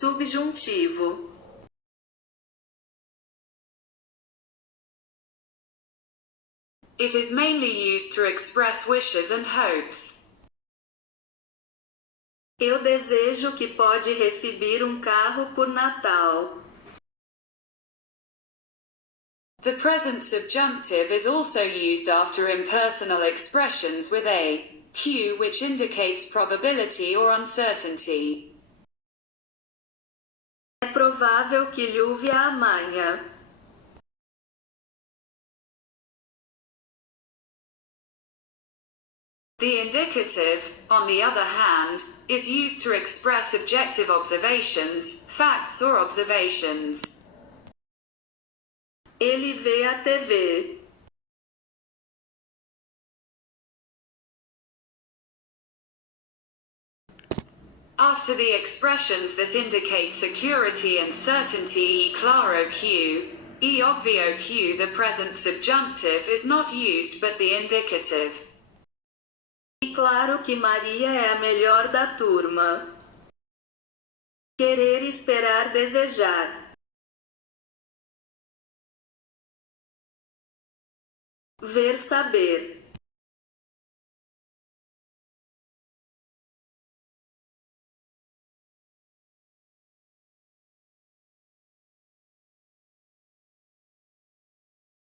Subjuntivo. It is mainly used to express wishes and hopes. Eu desejo que pode receber carro por Natal. The present subjunctive is also used after impersonal expressions with a Q which indicates probability or uncertainty. É provável que lluve amanhã. The indicative, on the other hand, is used to express objective observations, facts or observations. Ele vê a TV. After the expressions that indicate security and certainty, e claro que, e obvio que, the present subjunctive is not used but the indicative. E claro que Maria é a melhor da turma. Querer, esperar, desejar. Ver, saber.